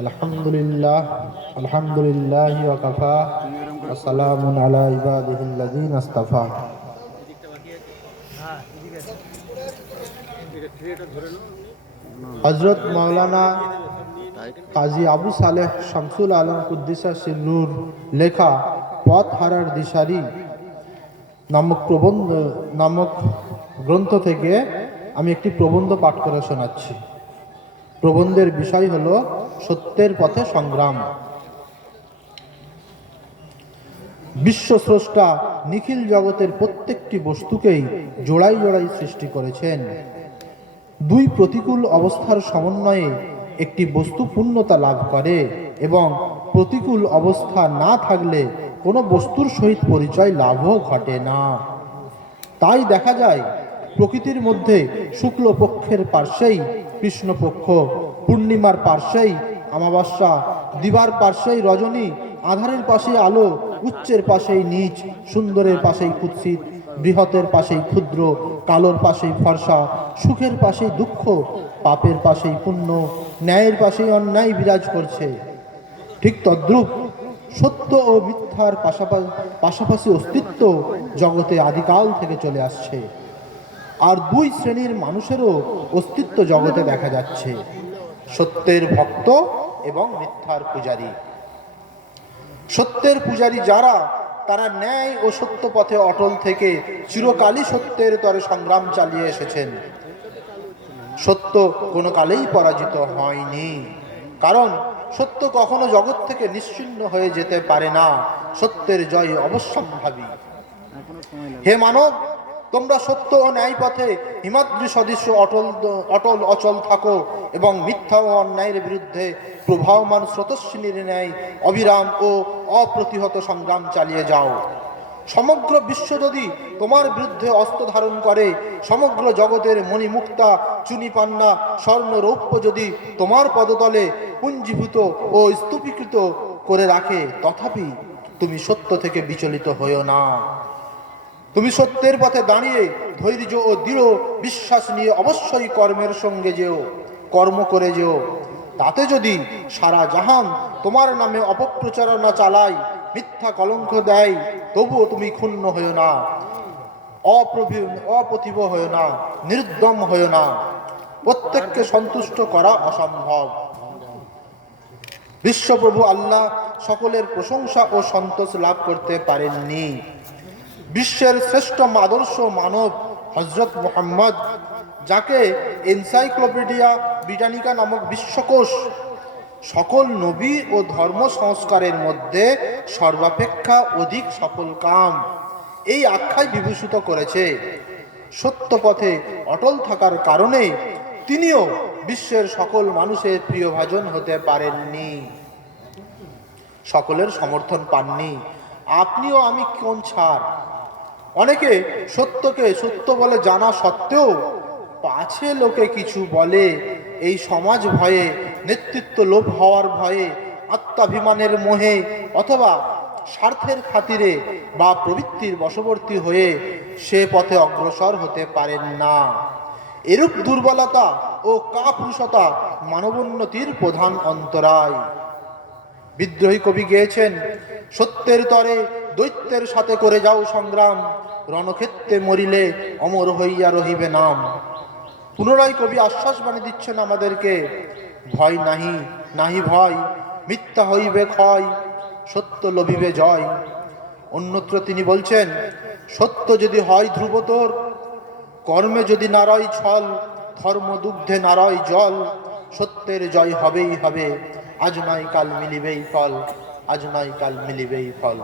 আলহামদুলিল্লাহ আলহামদুলিল্লাহি ওয়া কাফা ওয়া সালামুন আলা ইবাদিহিল্লাযিনা ইসতাফা। হযরত মাওলানা কাজী আবু সালেহ শামসুল আলম কুদ্দিসা সিররুর লেখা পথ হারার দিশারি নামক গ্রন্থ থেকে আমি একটি প্রবন্ধ পাঠ করে শোনাচ্ছি। প্রবন্ধের বিষয় হলো সত্যের পথে সংগ্রাম। বিশ্বস্রষ্টা নিখিল জগতের প্রত্যেকটি বস্তুকেই জোড়াই জোড়াই সৃষ্টি করেছেন। দুই প্রতিকূল অবস্থার সমন্বয়ে একটি বস্তু পূর্ণতা লাভ করে এবং প্রতিকূল অবস্থা না থাকলে কোনো বস্তুর সহিত পরিচয় লাভও ঘটে না। তাই দেখা যায় প্রকৃতির মধ্যে শুক্লপক্ষের পার্শ্বেই কৃষ্ণপক্ষ, পূর্ণিমার পার্শ্বেই অমাবস্যা, দিবার পার্শ্বেই রজনী, আধারের পাশেই আলো, উচ্চের পাশেই নীচ, সুন্দরের পাশেই কুৎসিত, বৃহতের পাশেই ক্ষুদ্র, কালোর পাশেই ফর্সা, সুখের পাশেই দুঃখ, পাপের পাশেই পুণ্য, ন্যায়ের পাশেই অন্যায় বিরাজ করছে। ঠিক তদ্রূপ সত্য ও মিথ্যার পাশাপাশি অস্তিত্ব জগতে আদিকাল থেকে চলে আসছে। আর দুই শ্রেণীর মানুষেরও অস্তিত্ব জগতে দেখা যাচ্ছে, সত্যের ভক্ত এবং মিথ্যার পূজারী। সত্যের পূজারী যারা, তারা ন্যায় ও সত্য পথে অটল থেকে চিরকালই সত্যের তরে সংগ্রাম চালিয়ে এসেছেন। সত্য কোনো কালেই পরাজিত হয়নি, কারণ সত্য কখনো জগৎ থেকে নিশ্চিহ্ন হয়ে যেতে পারে না। সত্যের জয় অবশ্যম্ভাবী। হে মানব, তোমরা সত্য ও ন্যায় পথে হিমাদ্রি সদৃশ্য অটল অচল থাকো এবং মিথ্যা ও অন্যায়ের বিরুদ্ধে প্রবাহমান স্রোতস্বিনীর ন্যায় অবিরাম ও অপ্রতিহত সংগ্রাম চালিয়ে যাও। সমগ্র বিশ্ব যদি তোমার বিরুদ্ধে অস্ত্র ধারণ করে, সমগ্র জগতের মণিমুক্তা, চুনিপান্না, স্বর্ণ রৌপ্য যদি তোমার পদতলে পুঞ্জীভূত ও স্তূপীকৃত করে রাখে, তথাপি তুমি সত্য থেকে বিচলিত হইও না। তুমি সত্যের পথে দাঁড়িয়ে ধৈর্য ও দৃঢ় বিশ্বাস নিয়ে অবশ্যই কর্মের সঙ্গে যেও, কর্ম করে যেও। তাতে যদি সারা জাহান তোমার নামে অপপ্রচারণা চালায়, মিথ্যা কলঙ্ক দেয়, তবুও তুমি ক্ষুণ্ণ হইও না, অপ্রতিভ হইও না, নির্দম হইও না। প্রত্যেককে সন্তুষ্ট করা অসম্ভব। বিশ্বপ্রভু আল্লাহ সকলের প্রশংসা ও সন্তোষ লাভ করতে পারেননি। বিশ্বের শ্রেষ্ঠ আদর্শ মানব হযরত মুহাম্মদ, যাকে এনসাইক্লোপিডিয়া ব্রিটানিকা নামক বিশ্বকোষ সকল নবী ও ধর্ম সংস্কারের মধ্যে সর্বাপেক্ষা অধিক সফল কাম এই আখ্যায় বিভূষিত করেছে। সত্য পথে অটল থাকার কারণে তিনিও বিশ্বের সকল মানুষের প্রিয়ভাজন হতে পারেননি, সকলের সমর্থন পাননি। আপনিও আমি কোন ছাড়। অনেকে সত্যকে সত্য বলে জানা সত্ত্বেও পাছে লোকে কিছু বলে, এই সমাজ ভয়ে, নেতৃত্ব লোভ হওয়ার ভয়ে, আত্মাভিমানের মোহে অথবা স্বার্থের খাতিরে বা প্রবৃত্তির বশবর্তী হয়ে সে পথে অগ্রসর হতে পারেন না। এরূপ দুর্বলতা ও কাপুরুষতা মানবোন্নতির প্রধান অন্তরায়। বিদ্রোহী কবি গেয়েছেন, সত্যের তরে দৈত্যের সাথে করে যাও সংগ্রাম, রণক্ষেত্রে মরিলে অমর হইয়া রহিবে নাম। পুনরায় কবি আশ্বাস বাণী দিচ্ছেন আমাদেরকে, ভয় নাহি, নাহি ভয়, মিথ্যা হইবে ক্ষয়, সত্য লভিবে জয়। অন্যত্র তিনি বলছেন, সত্য যদি হয় ধ্রুবতর, কর্মে যদি নারয় ছল, ধর্ম দুগ্ধে নারয় জল, সত্যের জয় হবেই হবে, আজ নয় কাল মিলিবেই ফল, আজ নয় কাল মিলিবেই ফল।